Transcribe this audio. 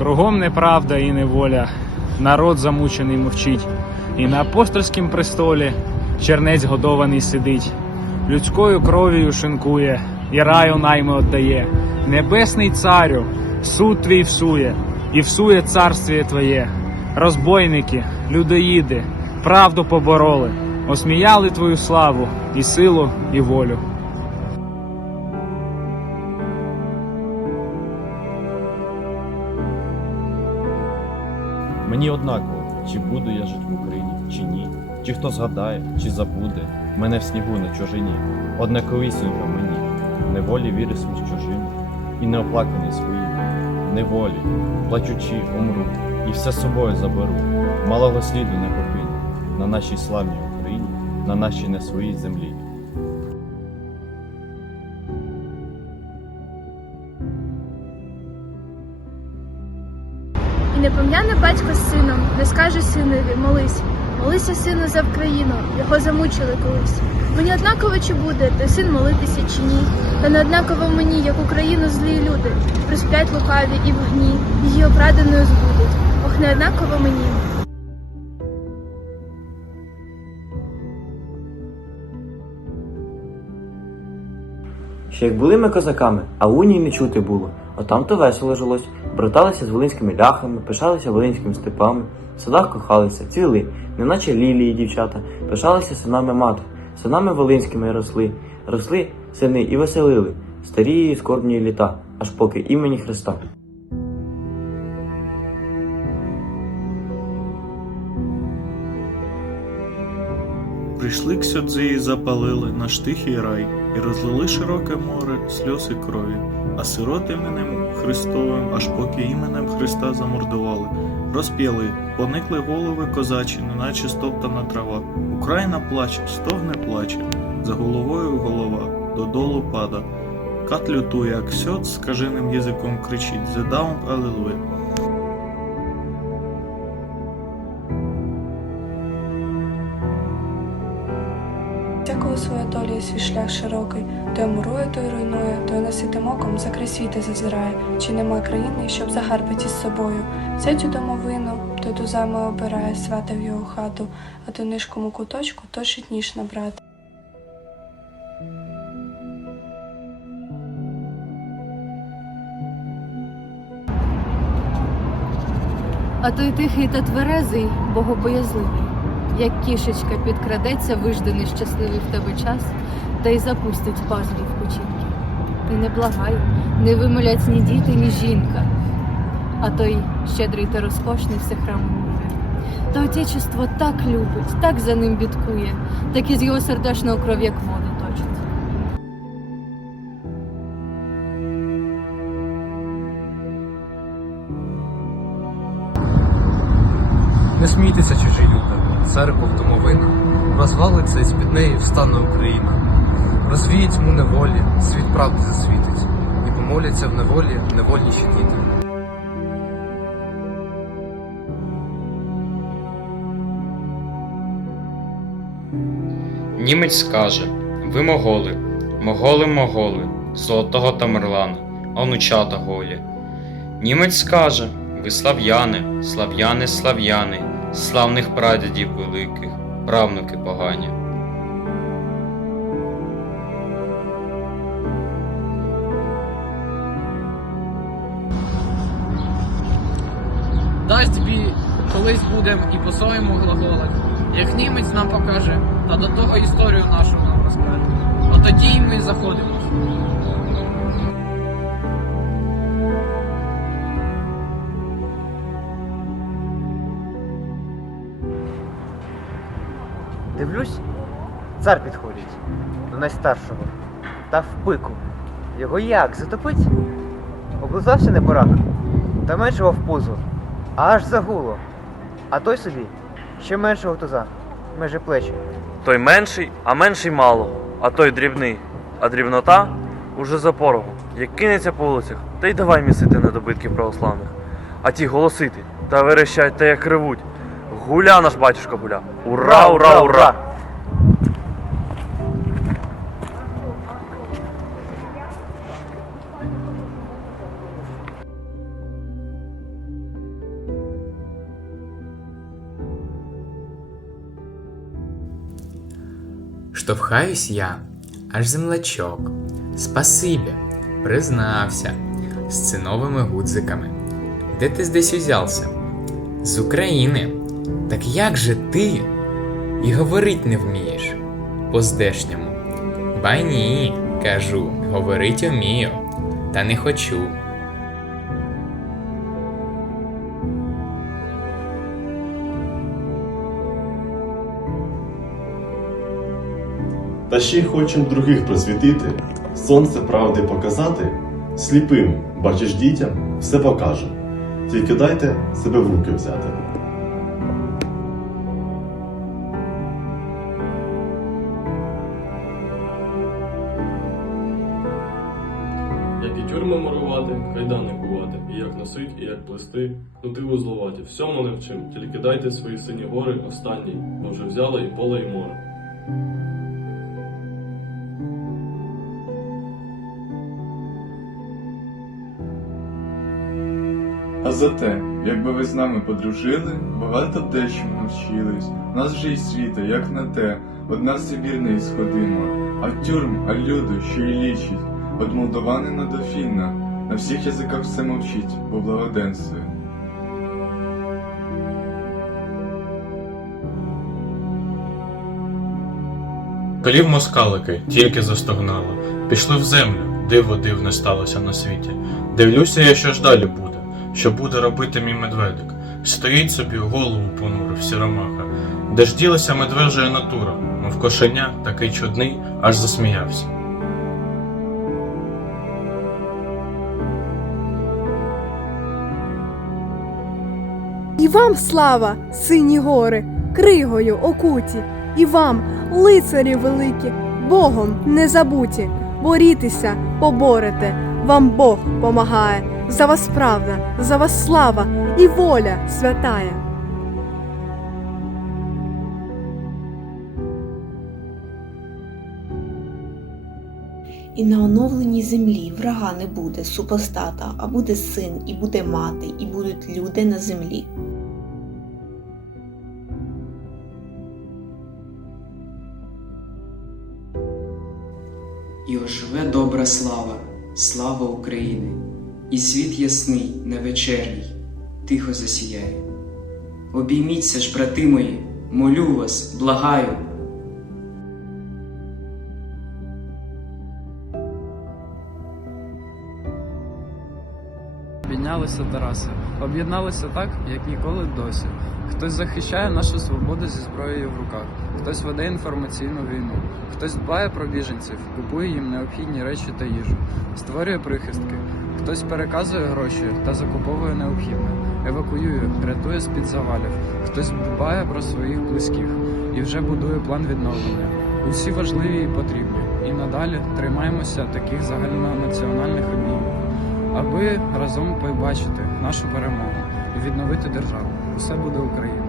Кругом неправда і неволя, народ замучений мовчить, і на апостольськім престолі чернець годований сидить, людською кров'ю шинкує, і раю найми отдає. Небесний царю, суд твій всує, і всує царствіє твоє. Розбойники, людоїди, правду побороли, осміяли твою славу, і силу, і волю. Мені однаково, чи буду я жити в Україні, чи ні, чи хто згадає, чи забуде мене в снігу на чужині, однаковісінько мені, неволі віриш між чужим, і неоплаканий своїм, неволі, плачучи, умру, і все собою заберу, малого сліду не покину. На нашій славній Україні, на нашій не своїй землі. І не пом'яне батько з сином, не скаже синові, молись, молися сину за Вкраїну, його замучили колись. Мені однаково чи буде, той син молитися чи ні, та не однаково мені, як Україну злі люди, присплять лукаві і в гні, її обраденою збудуть. Ох, не однаково мені. Ще як були ми козаками, а унії не чути було. Отам то весело жилось, браталися з волинськими ляхами, пишалися волинськими степами, в садах кохалися, цвіли, неначе лілії дівчата, пишалися синами маток, синами волинськими росли, росли сини і веселили, старі скорбні літа, аж поки імені Христа. Прийшли ксьодзи і запалили наш тихий рай, і розлили широке море сльози крові, а сирот іменем Христовим, аж поки іменем Христа замордували, розп'яли, поникли голови козачі, неначе стоптана трава. Україна плаче, стогне плаче, за головою голова додолу пада. Кат лютує, а ксьот скаженим язиком кричить «Зедаум Аллилуйя». Своя доля і свій шлях широкий, той мурує, той руйнує, той носитим оком за край світа зазирає, чи нема країни, щоб загарбати з собою. Сядь у домовину, той тузами обирає, свата в його хату, а то нишкому куточку точить ніж набрати. А той тихий та тверезий, богобоязливий, як кішечка підкрадеться вижданий щасливий в тебе час, та й запустить пазлі в печінки. І не благай, не вимолять ні діти, ні жінка. А той щедрий та розкошний все храму муре. Та отечество так любить, так за ним бідкує, так із його сердешного кров, як воду. Не смійтеся, чужі люди, церква в домовина, розвалиться і з-під неї встане Україна. Розвіє тьму неволі, світ правди засвітить, і помоляться в неволі невольніші діти. Німець скаже Ви моголи, моголи, моголи, золотого Тамерлана, онучата голі. Німець скаже Ви слав'яни, слав'яни, слав'яни, славних прадідів великих, правнуки погані. Дасть бій, колись будем і по своєму глаголах, як німець нам покаже, та до того історію нашу нам розкаже. От тоді й ми заходимо. Дивлюсь, цар підходить до найстаршого та в пику. Його як затопить? Облизався не порак, та меншого в пузо, аж загуло. А той собі ще меншого туза, межі плечі. Той менший, а менший мало, а той дрібний, а дрібнота уже за порогом. Як кинеться по вулицях, та й давай місити недобитків православних. А ті голосити та верещать та як ревуть. Гуля наш батюшка гуля. Ура, ура, ура! Штовхаюсь я, аж землячок. Спасибі, признався, з циновими гудзиками. Де ти здесь узявся? З України. Так як же ти? І говорить не вмієш по-здешньому. Ба ні, кажу, говорить умію, та не хочу. Та ще хочем других просвітити, сонце правди показати, сліпим, бачиш дітям, все покаже. Тільки дайте себе в руки взяти. Тюрми мурувати, кайдани кувати, і як носить, і як плести, кнути узловаті, всьому не вчим, тільки дайте свої сині гори останній, бо вже взяли і поле, і море. А зате, якби ви з нами подружили, багато дечому навчились. Нас вже й світа, як на те, одна Сибірна і сходимо, а тюрм, а люду, що й лічить, од молдованина до на всіх язиках все мовчить, бо благоденствує. Колів москалики тільки застогнало, пішли в землю, диво дивне сталося на світі. Дивлюся я, що ж далі буде, що буде робити мій медведик. Стоїть собі, голову понурив сіромаха. Де ж ділася медвежа натура, мов кошеня, такий чудний, аж засміявся. Вам слава, сині гори, кригою окуті, і вам, лицарі великі, Богом не забуті, борітеся, поборете, вам Бог помагає, за вас правда, за вас слава і воля святая. І на оновленій землі врага не буде супостата, а буде син, і буде мати, і будуть люди на землі. Добра слава, слава України, і світ ясний, невечерній, тихо засіяє. Обійміться ж, брати мої, молю вас, благаю. Піднялися Тараси, об'єдналися так, як ніколи досі. Хтось захищає нашу свободу зі зброєю в руках, хтось веде інформаційну війну, хтось дбає про біженців, купує їм необхідні речі та їжу, створює прихистки, хтось переказує гроші та закуповує необхідне, евакуює, рятує з-під завалів, хтось дбає про своїх близьких і вже будує план відновлення. Усі важливі і потрібні. І надалі тримаємося таких загальнонаціональних обіймів аби разом побачити нашу перемогу і відновити державу. Усе буде Україна.